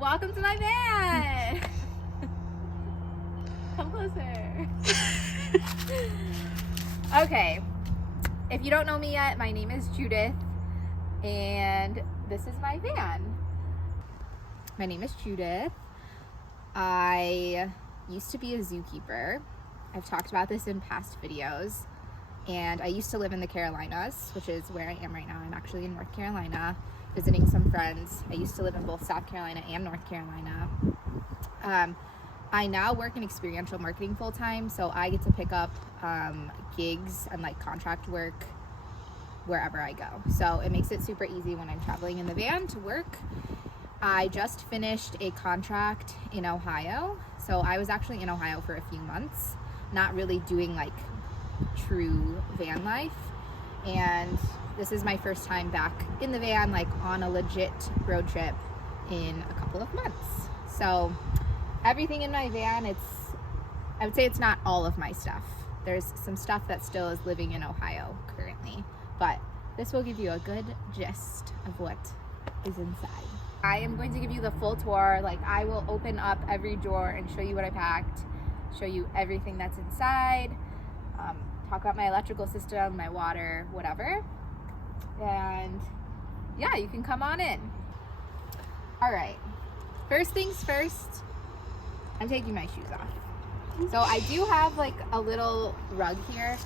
Welcome to my van. Come closer. Okay, if you don't know me yet, my name is Judith, and this is my van. My name is Judith. I used to be a zookeeper. I've talked about this in past videos, and I used to live in the Carolinas, which is where I am right now. I'm actually in North Carolina visiting some friends. I used to live in both South Carolina and North Carolina. I now work in experiential marketing full time, so I get to pick up gigs and like contract work wherever I go. So it makes it super easy when I'm traveling in the van to work. I just finished a contract in Ohio. So I was actually in Ohio for a few months, not really doing like true van life. And this is my first time back in the van, like on a legit road trip in a couple of months. So everything in my van, I would say it's not all of my stuff. There's some stuff that still is living in Ohio currently, but this will give you a good gist of what is inside. I am going to give you the full tour. Like, I will open up every drawer and show you what I packed, show you everything that's inside, talk about my electrical system, my water, whatever. And yeah, you can come on in. All right, first things first, I'm taking my shoes off. So I do have like a little rug here.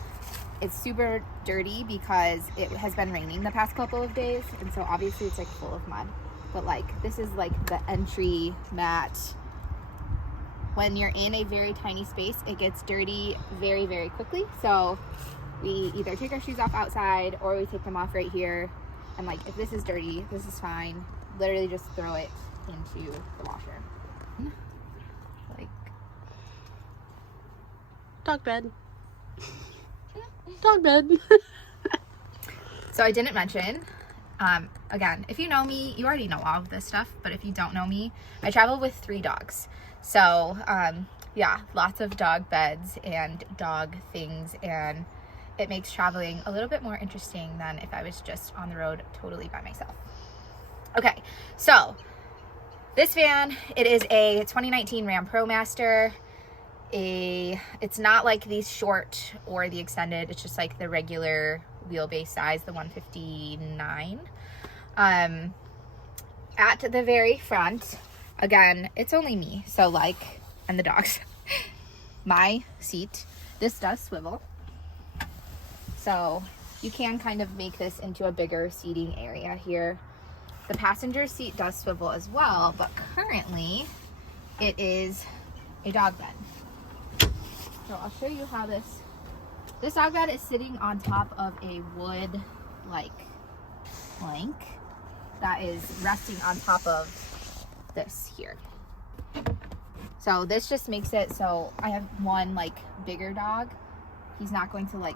It's super dirty because it has been raining the past couple of days, and so obviously it's like full of mud. But like, this is like the entry mat. When you're in a very tiny space, it gets dirty very, very quickly. So we either take our shoes off outside or we take them off right here. And like, if this is dirty, this is fine. Literally just throw it into the washer. Like, dog bed. Dog bed. so I didn't mention, again, if you know me, you already know all of this stuff, but if you don't know me, I travel with 3 dogs. So, yeah, lots of dog beds and dog things, and it makes traveling a little bit more interesting than if I was just on the road totally by myself. Okay, so this van, it is a 2019 Ram Promaster. It's not like the short or the extended, it's just like the regular wheelbase size, the 159. At the very front, again, it's only me, so like, and the dogs. My seat, this does swivel, so you can kind of make this into a bigger seating area here. The passenger seat does swivel as well, but currently it is a dog bed. So I'll show you how this dog bed is sitting on top of a wood like plank that is resting on top of this here. So this just makes it so I have one like bigger dog. He's not going to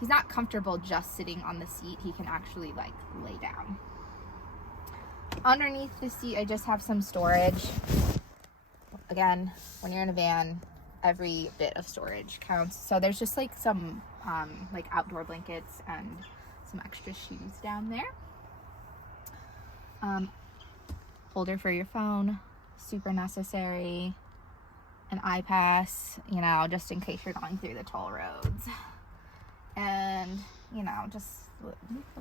he's not comfortable just sitting on the seat. He can actually like lay down. Underneath the seat, I just have some storage. Again, when you're in a van, every bit of storage counts. So there's just like some like outdoor blankets and some extra shoes down there. Holder for your phone, super necessary. An iPass, you know, just in case you're going through the toll roads. And, you know, just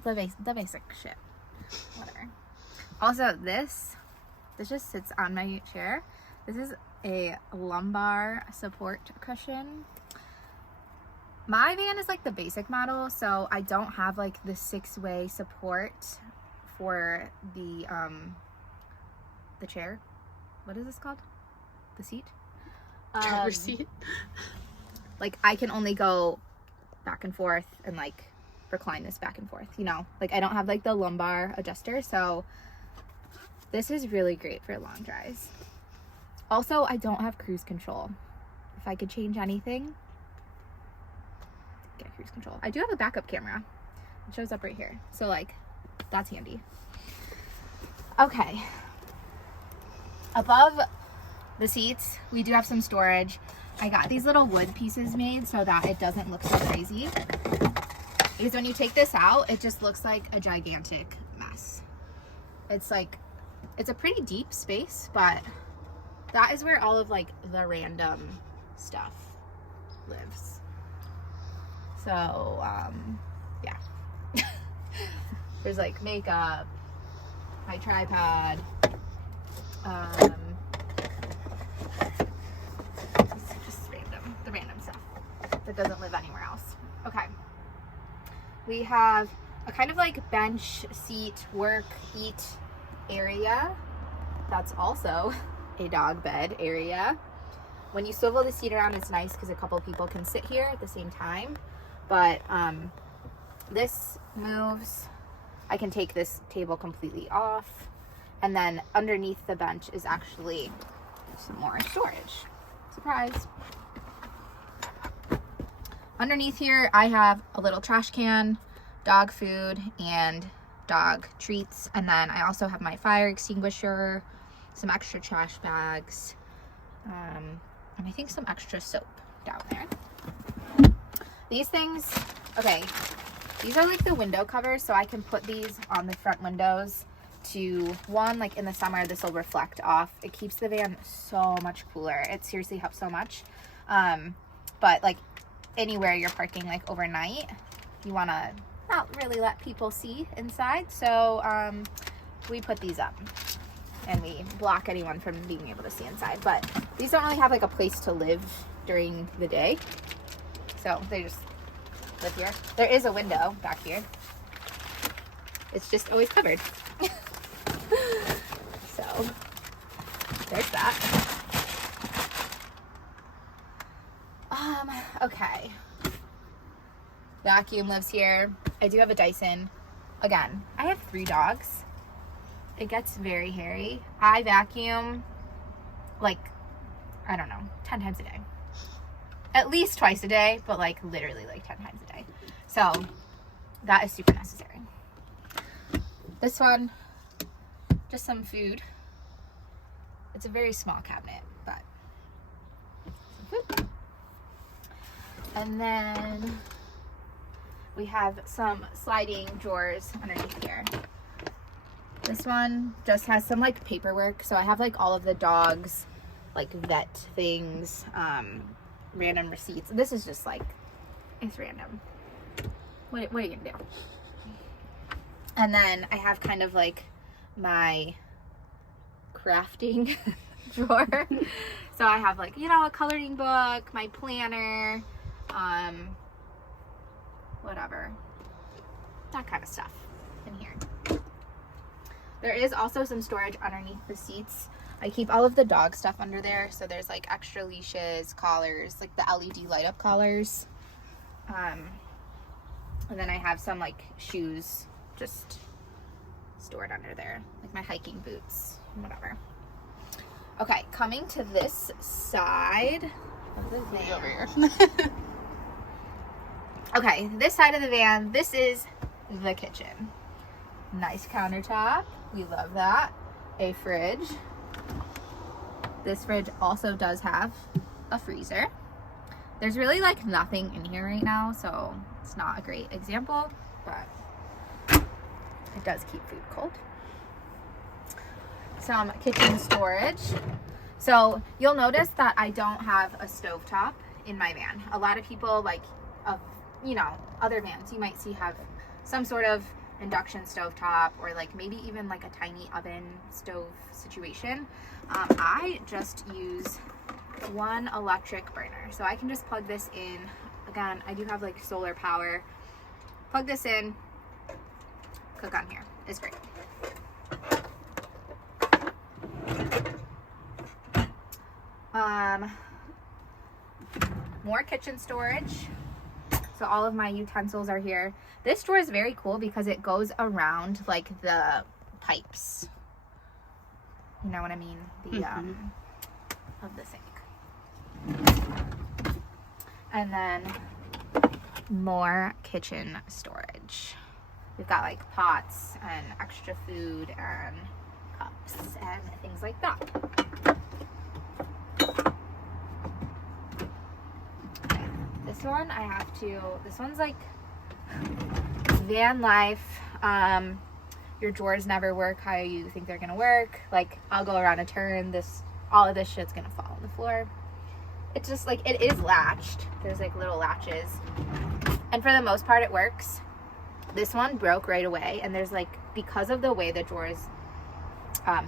the basic shit, whatever. Also, this just sits on my chair. This is a lumbar support cushion. My van is like the basic model, so I don't have like the 6-way support for the chair. What is this called? The seat? Driver's seat. Like, I can only go back and forth and like recline this back and forth, you know? Like, I don't have like the lumbar adjuster, so this is really great for long drives. Also, I don't have cruise control. If I could change anything, get cruise control. I do have a backup camera. It shows up right here. So like, that's handy. Okay. Above the seats, we do have some storage. I got these little wood pieces made so that it doesn't look so crazy. Because when you take this out, it just looks like a gigantic mess. It's like it's a pretty deep space, but that is where all of like the random stuff lives. So, yeah. There's like makeup, my tripod, just the random stuff that doesn't live anywhere else. Okay. We have a kind of like bench, seat, work, eat area. That's also a dog bed area. When you swivel the seat around, it's nice because a couple people can sit here at the same time. But this moves. I can take this table completely off. And then underneath the bench is actually some more storage. Surprise. Underneath here, I have a little trash can, dog food, and dog treats. And then I also have my fire extinguisher, some extra trash bags, and I think some extra soap down there. These things, okay, these are like the window covers, so I can put these on the front windows to, one, like in the summer, this will reflect off. It keeps the van so much cooler. It seriously helps so much. But like anywhere you're parking like overnight, you want to not really let people see inside. So we put these up and we block anyone from being able to see inside. But these don't really have like a place to live during the day. So they just live here. There is a window back here. It's just always covered. So there's that. Okay. Vacuum lives here. I do have a Dyson. Again, I have 3 dogs. It gets very hairy. I vacuum like, I don't know, 10 times a day. At least twice a day, but like literally like 10 times a day. So that is super necessary. This one, just some food. It's a very small cabinet, but some food. And then we have some sliding drawers underneath here. This one just has some like paperwork. So I have like all of the dogs, like vet things, random receipts. This is just like, it's random. What are you gonna do? And then I have kind of like my crafting drawer. So I have like, you know, a coloring book, my planner, whatever, that kind of stuff in here. There is also some storage underneath the seats. I keep all of the dog stuff under there. So there's like extra leashes, collars, like the LED light up collars. And then I have some like shoes just stored under there, like my hiking boots, whatever. Okay, coming to this side of the van. Over here. Okay, this side of the van, this is the kitchen. Nice countertop. We love that. A fridge. This fridge also does have a freezer. There's really like nothing in here right now, so it's not a great example, but it does keep food cold. Some kitchen storage. So you'll notice that I don't have a stovetop in my van. A lot of people, like, you know, other vans you might see have some sort of induction stovetop or like maybe even like a tiny oven stove situation. I just use one electric burner. So I can just plug this in. Again, I do have like solar power. Plug this in, cook on here. It's great. More kitchen storage. So all of my utensils are here. This drawer is very cool because it goes around like the pipes. You know what I mean? The of the sink. And then more kitchen storage. We've got like pots and extra food and cups and things like that. Okay, this one I have to, this one's like van life. your drawers never work how you think they're gonna work. Like, I'll go around a turn, all of this shit's gonna fall on the floor. It's just like, it is latched. There's like little latches. And for the most part, it works. This one broke right away, and there's like, because of the way the drawer is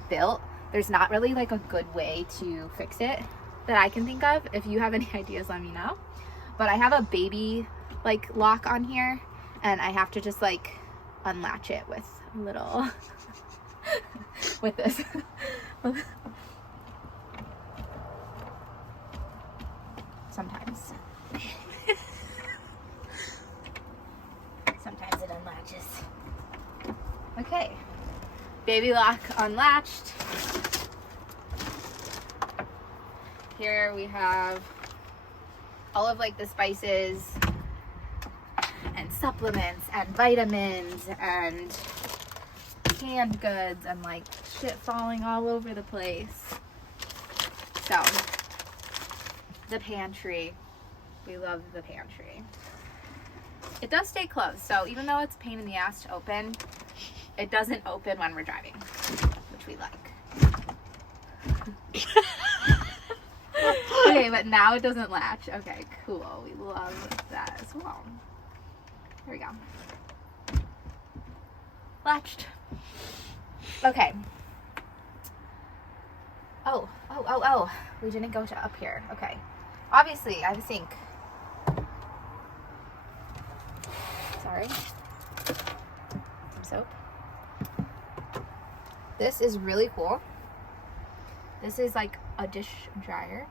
built, there's not really like a good way to fix it that I can think of. If you have any ideas, let me know. But I have a baby like lock on here, and I have to just like unlatch it with a little with this. Sometimes it unlatches. Okay, baby lock unlatched. Here we have all of like the spices and supplements and vitamins and canned goods and like shit falling all over the place. So the pantry, we love the pantry. It does stay closed, so even though it's a pain in the ass to open, it doesn't open when we're driving, which we like. Okay, but now it doesn't latch. Okay, cool. We love that as well. There we go. Latched. Okay. Oh. We didn't go to up here. Okay. Obviously, I have a sink. Sorry. Some soap. This is really cool. This is like a dish dryer.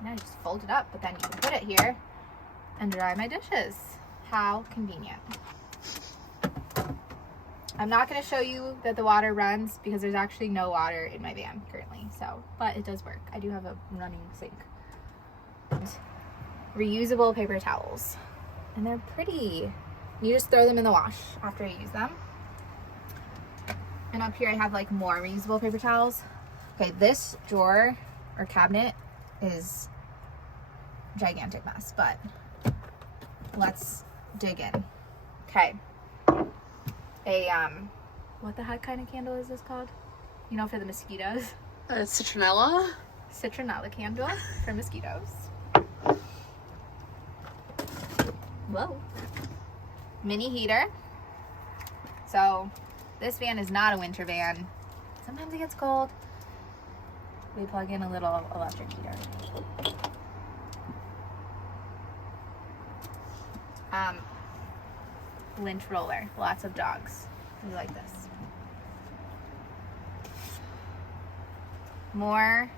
And I just fold it up, but then you can put it here and dry my dishes. How convenient. I'm not going to show you that the water runs because there's actually no water in my van currently. So, but it does work. I do have a running sink. And reusable paper towels. And they're pretty. You just throw them in the wash after you use them. And up here I have like more reusable paper towels. Okay, this drawer or cabinet is a gigantic mess, but let's dig in. Okay. What the heck kind of candle is this called? You know, for the mosquitoes? Citronella? Citronella candle for mosquitoes. Whoa. Mini heater. So this van is not a winter van. Sometimes it gets cold. We plug in a little electric heater. Lint roller. Lots of dogs. We like this. More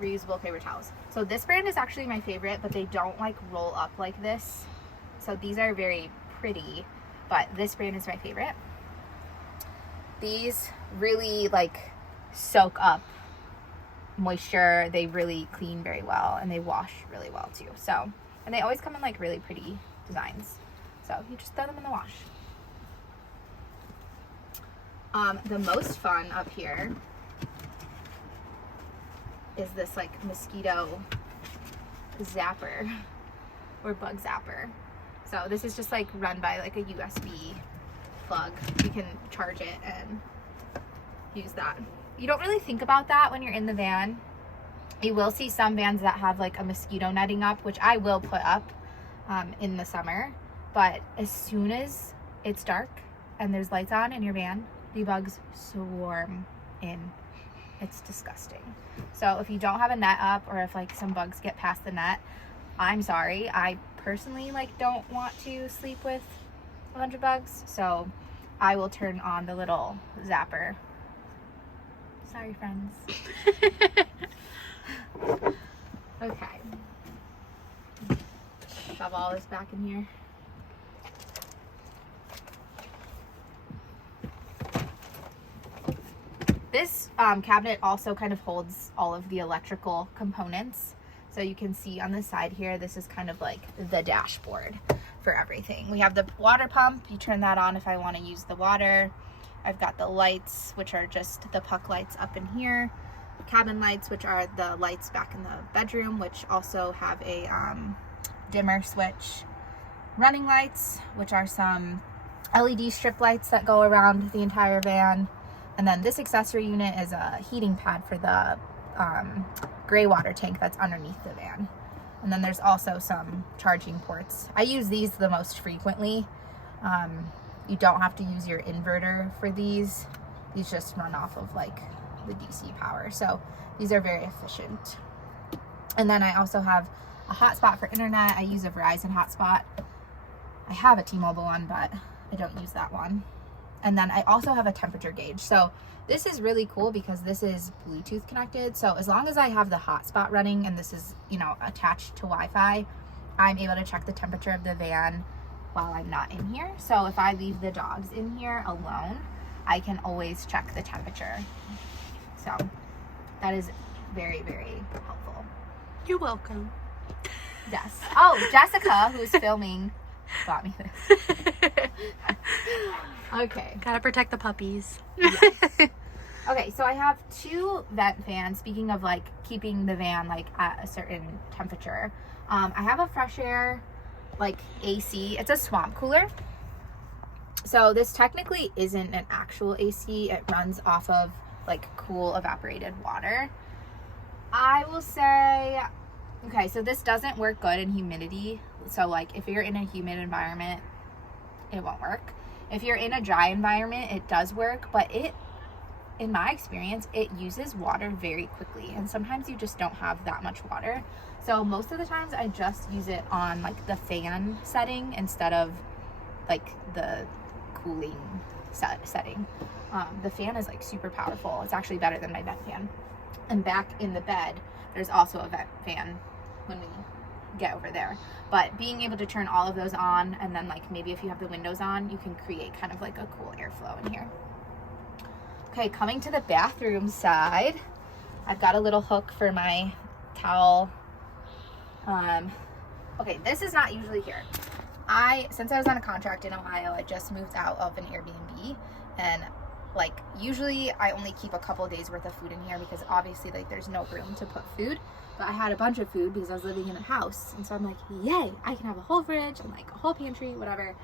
reusable paper towels. So this brand is actually my favorite, but they don't like roll up like this. So these are very pretty, but this brand is my favorite. These really like soak up moisture. They really clean very well, and they wash really well too. So, and they always come in like really pretty designs. So you just throw them in the wash. The most fun up here is this like mosquito zapper or bug zapper. So this is just like run by like a USB plug. You can charge it and use that. You don't really think about that when you're in the van. You will see some vans that have like a mosquito netting up, which I will put up in the summer. But as soon as it's dark and there's lights on in your van, the bugs swarm in. It's disgusting. So if you don't have a net up, or if like some bugs get past the net, I'm sorry. I personally like don't want to sleep with 100 bugs, so I will turn on the little zapper. Sorry, friends. Okay. Shove all this back in here. This cabinet also kind of holds all of the electrical components. So you can see on the side here, this is kind of like the dashboard for everything. We have the water pump. You turn that on if I want to use the water. I've got the lights, which are just the puck lights up in here. Cabin lights, which are the lights back in the bedroom, which also have a dimmer switch. Running lights, which are some LED strip lights that go around the entire van. And then this accessory unit is a heating pad for the gray water tank that's underneath the van. And then there's also some charging ports. I use these the most frequently. You don't have to use your inverter for these. These just run off of like the DC power. So these are very efficient. And then I also have a hotspot for internet. I use a Verizon hotspot. I have a T-Mobile one, but I don't use that one. And then I also have a temperature gauge. So this is really cool because this is Bluetooth connected. So as long as I have the hotspot running and this is, you know, attached to Wi-Fi, I'm able to check the temperature of the van while I'm not in here. So if I leave the dogs in here alone, I can always check the temperature. So that is very, very helpful. You're welcome. Yes. Oh, Jessica, who's filming, got me this. Okay. Gotta protect the puppies. Yes. Okay, so I have 2 vent fans. Speaking of like keeping the van like at a certain temperature, I have a fresh air like AC. It's a swamp cooler. So this technically isn't an actual AC. It runs off of like cool evaporated water. I will say, okay, so this doesn't work good in humidity. So like if you're in a humid environment, it won't work. If you're in a dry environment, it does work, but in my experience, it uses water very quickly. And sometimes you just don't have that much water. So most of the times I just use it on like the fan setting instead of like the cooling setting. The fan is like super powerful. It's actually better than my vent fan. And back in the bed, there's also a vent fan when we get over there. But being able to turn all of those on, and then like maybe if you have the windows on, you can create kind of like a cool airflow in here. Okay, coming to the bathroom side, I've got a little hook for my towel. Okay, this is not usually here. Since I was on a contract in Ohio, I just moved out of an Airbnb, and like usually I only keep a couple of days worth of food in here because obviously like there's no room to put food. But I had a bunch of food because I was living in a house, and so I'm like, yay, I can have a whole fridge and like a whole pantry, whatever.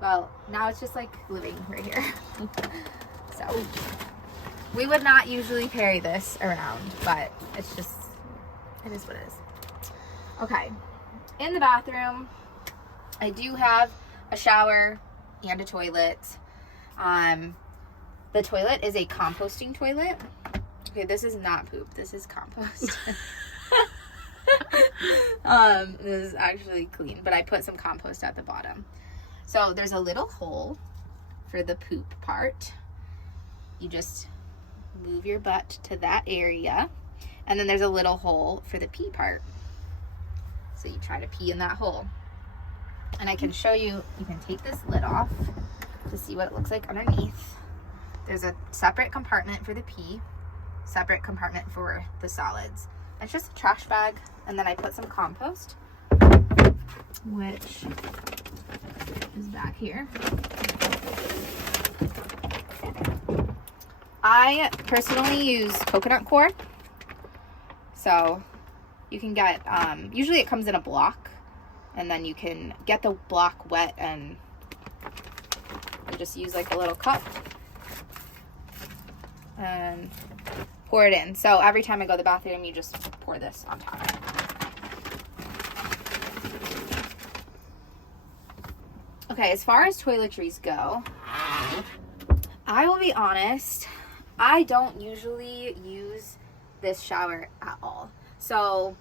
Well, now it's just like living right here. So we would not usually carry this around, but it is what it is. Okay, in the bathroom, I do have a shower and a toilet. The toilet is a composting toilet. Okay, this is not poop. This is compost. This is actually clean, but I put some compost at the bottom. So there's a little hole for the poop part. You just move your butt to that area. And then there's a little hole for the pee part. So you try to pee in that hole. And I can show you, you can take this lid off to see what it looks like underneath. There's a separate compartment for the pee, separate compartment for the solids. It's just a trash bag, and then I put some compost, which is back here. I personally use coconut coir. So you can get, usually it comes in a block, and then you can get the block wet and you just use like a little cup and pour it in. So every time I go to the bathroom, you just pour this on top. Okay, as far as toiletries go, I will be honest, I don't usually use this shower at all. So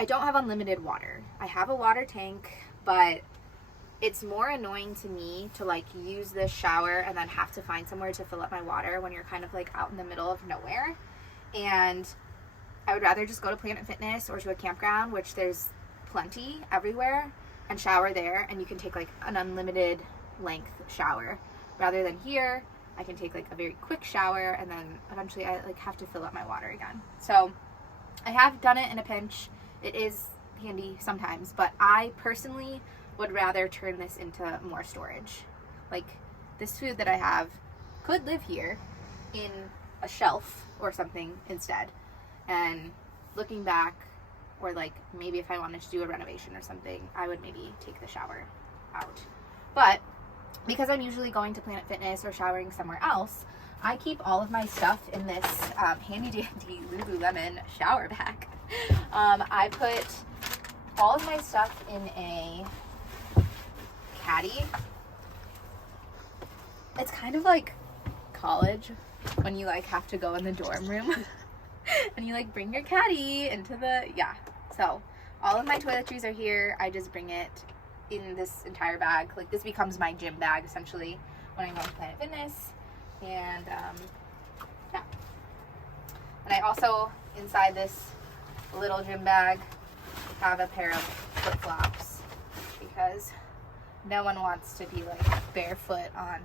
I don't have unlimited water. I have a water tank, but it's more annoying to me to like use this shower and then have to find somewhere to fill up my water when you're kind of like out in the middle of nowhere. And I would rather just go to Planet Fitness or to a campground, which there's plenty everywhere, and shower there, and you can take like an unlimited length shower. Rather than here, I can take like a very quick shower and then eventually I like have to fill up my water again. So I have done it in a pinch. It is handy sometimes, but I personally would rather turn this into more storage. Like this food that I have could live here in a shelf or something instead. And looking back, or like maybe if I wanted to do a renovation or something, I would maybe take the shower out. But because I'm usually going to Planet Fitness or showering somewhere else, I keep all of my stuff in this handy dandy Lululemon shower bag. I put all of my stuff in a caddy. It's kind of like college when you like have to go in the dorm room and you like bring your caddy into the, yeah. So all of my toiletries are here. I just bring it in this entire bag. Like this becomes my gym bag essentially when I go to Planet Fitness. And yeah. And I also, inside this little gym bag, have a pair of flip-flops because no one wants to be like barefoot on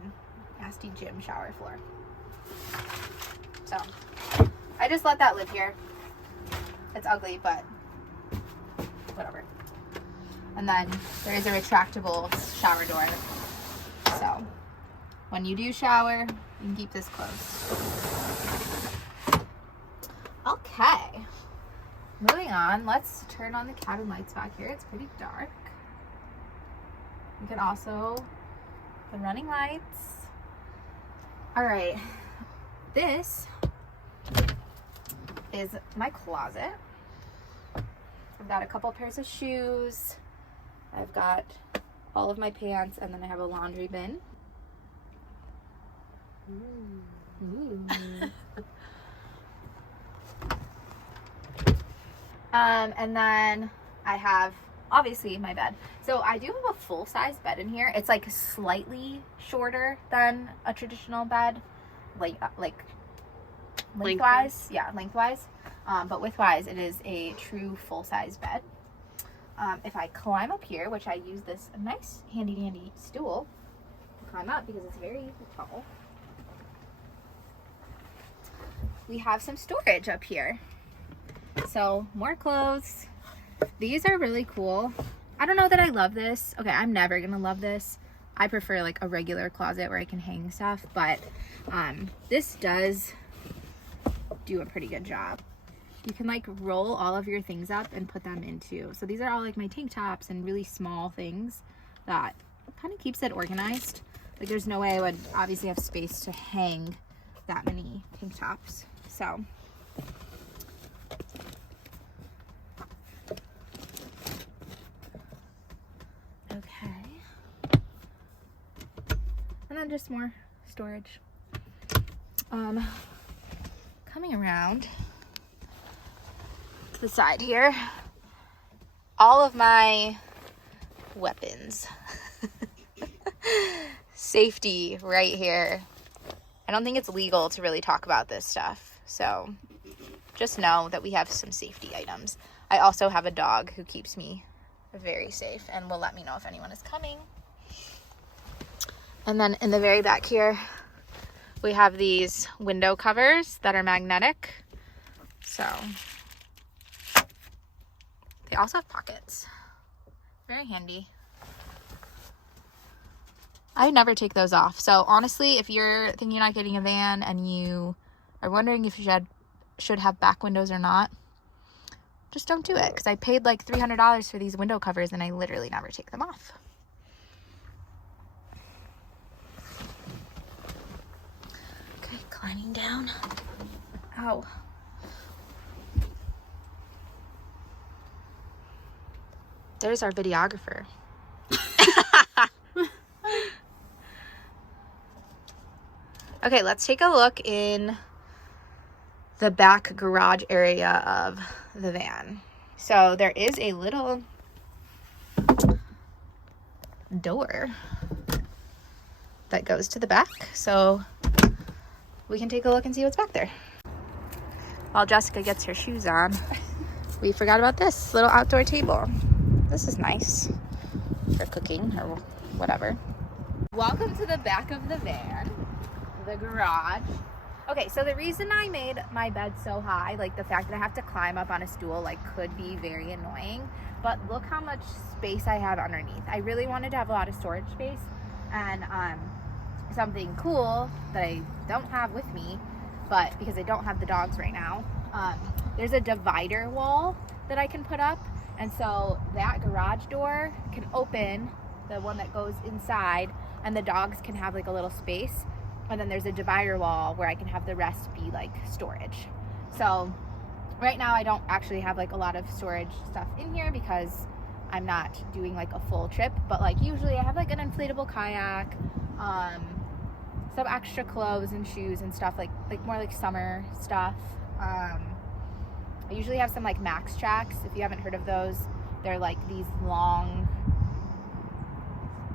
nasty gym shower floor. So I just let that live here. It's ugly, but whatever. And then there is a retractable shower door. So when you do shower, you can keep this closed. Okay. Moving on, let's turn on the cabin lights back here. It's pretty dark. You can also, the running lights. All right, this is my closet. I've got a couple pairs of shoes. I've got all of my pants, and then I have a laundry bin. Ooh. And then I have obviously my bed. So I do have a full-size bed in here. It's like slightly shorter than a traditional bed, like lengthwise. Yeah, lengthwise. But widthwise, it is a true full-size bed. If I climb up here, which I use this nice handy dandy stool to climb up because it's very tall, we have some storage up here. So more clothes. These are really cool. I don't know that I love this. Okay, I'm never gonna love this. I prefer like a regular closet where I can hang stuff, but this does do a pretty good job. You can like roll all of your things up and put them into. So these are all like my tank tops and really small things that kind of keeps it organized. Like there's no way I would obviously have space to hang that many tank tops. So okay. And then just more storage. Coming around to the side here, all of my weapons. Safety right here. I don't think it's legal to really talk about this stuff, so just know that we have some safety items. I also have a dog who keeps me very safe and will let me know if anyone is coming. And then in the very back here, we have these window covers that are magnetic. So they also have pockets. Very handy. I never take those off. So honestly, if you're thinking about getting a van and you are wondering if you should have back windows or not, just don't do it. Because I paid like $300 for these window covers and I literally never take them off. Okay, climbing down. Ow. There's our videographer. Okay, let's take a look in the back garage area of the van. So there is a little door that goes to the back. So we can take a look and see what's back there. While Jessica gets her shoes on, we forgot about this little outdoor table. This is nice for cooking or whatever. Welcome to the back of the van. The garage. Okay, so the reason I made my bed so high, like the fact that I have to climb up on a stool, like could be very annoying, but look how much space I have underneath. I really wanted to have a lot of storage space, and something cool that I don't have with me, but because I don't have the dogs right now, there's a divider wall that I can put up, and so that garage door can open, the one that goes inside, and the dogs can have like a little space, and then there's a divider wall where I can have the rest be like storage. So right now I don't actually have like a lot of storage stuff in here because I'm not doing like a full trip, but like usually I have like an inflatable kayak, some extra clothes and shoes and stuff, like more like summer stuff. I usually have some like Max Tracks. If you haven't heard of those, they're like these long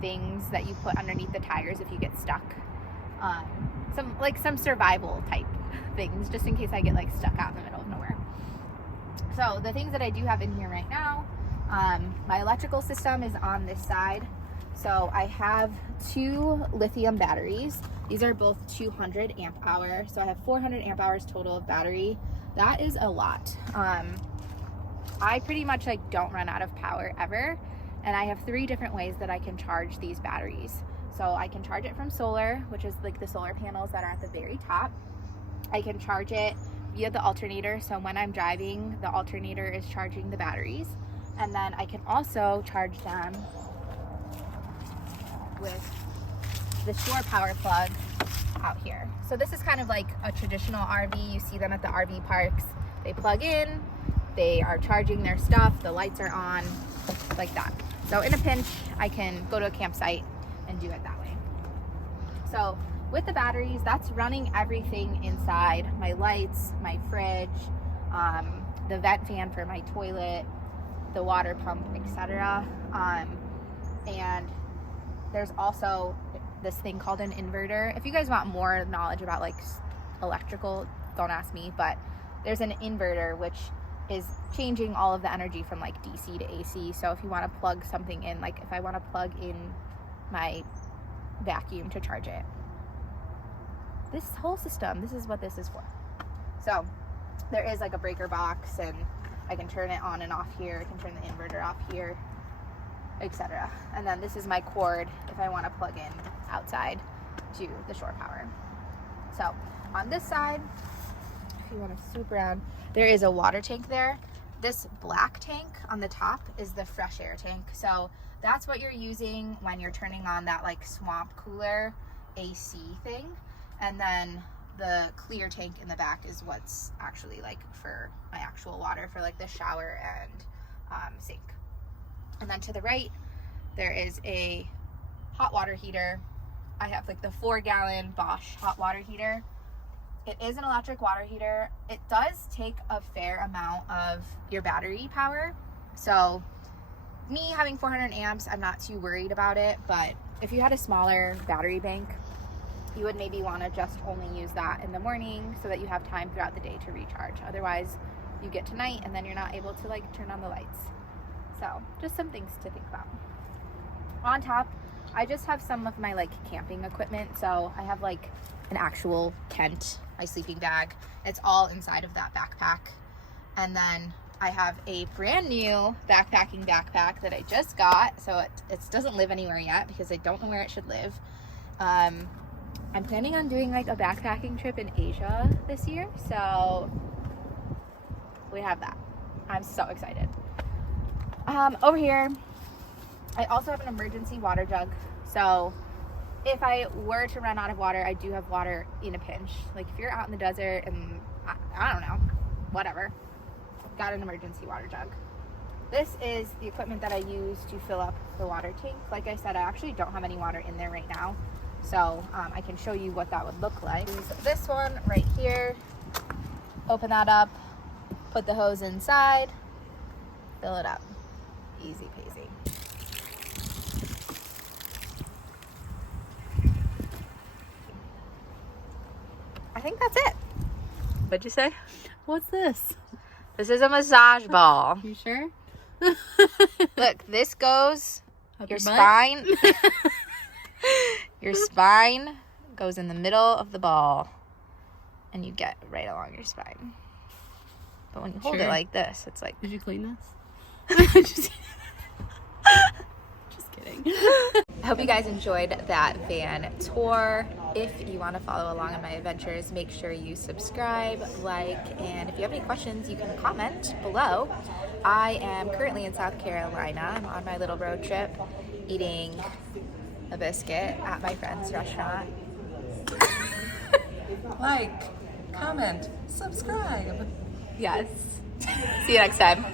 things that you put underneath the tires if you get stuck. Some survival type things, just in case I get like stuck out in the middle of nowhere. So the things that I do have in here right now, my electrical system is on this side. So I have 2 lithium batteries. These are both 200 amp hour. So I have 400 amp hours total of battery. That is a lot. I pretty much like don't run out of power ever. And I have 3 different ways that I can charge these batteries. So I can charge it from solar, which is like the solar panels that are at the very top. I can charge it via the alternator. So when I'm driving, the alternator is charging the batteries. And then I can also charge them with the shore power plug out here. So this is kind of like a traditional RV. You see them at the RV parks. They plug in, they are charging their stuff, the lights are on, like that. So in a pinch, I can go to a campsite and do it that way. So with the batteries, that's running everything inside. My lights, my fridge, the vent fan for my toilet, the water pump, etc. And there's also this thing called an inverter. If you guys want more knowledge about like electrical, don't ask me, but there's an inverter which is changing all of the energy from like DC to AC. So if you want to plug something in, like if I want to plug in my vacuum to charge it, this whole system, this is what this is for. So there is like a breaker box, and I can turn it on and off here. I can turn the inverter off here, etc. And then this is my cord if I want to plug in outside to the shore power. So on this side, if you want to swoop around, there is a water tank there. This black tank on the top is the fresh air tank. So that's what you're using when you're turning on that like swamp cooler AC thing. And then the clear tank in the back is what's actually like for my actual water for like the shower and sink. And then to the right, there is a hot water heater. I have like the 4-gallon Bosch hot water heater. It is an electric water heater. It does take a fair amount of your battery power. So me having 400 amps, I'm not too worried about it. But if you had a smaller battery bank, you would maybe want to just only use that in the morning so that you have time throughout the day to recharge. Otherwise, you get to night and then you're not able to like turn on the lights. So just some things to think about. On top, I just have some of my like camping equipment. So I have like an actual tent, my sleeping bag. It's all inside of that backpack. And then I have a brand new backpacking backpack that I just got. So it doesn't live anywhere yet because I don't know where it should live. I'm planning on doing like a backpacking trip in Asia this year. So we have that. I'm so excited. Over here, I also have an emergency water jug. So if I were to run out of water, I do have water in a pinch. Like if you're out in the desert and I don't know, whatever, got an emergency water jug. This is the equipment that I use to fill up the water tank. Like I said, I actually don't have any water in there right now. So I can show you what that would look like. Use this one right here, open that up, put the hose inside, fill it up. Easy peasy. I think that's it. What'd you say? What's this? This is a massage ball. You sure? Look, this goes Up your butt? spine. Your spine goes in the middle of the ball and you get right along your spine. But when you hold it like this, it's like... Did you clean this? Just kidding. I hope you guys enjoyed that van tour. If you want to follow along on my adventures, make sure you subscribe, like, and if you have any questions, you can comment below. I am currently in South Carolina. I'm on my little road trip eating a biscuit at my friend's restaurant. Like, comment, subscribe. Yes. See you next time.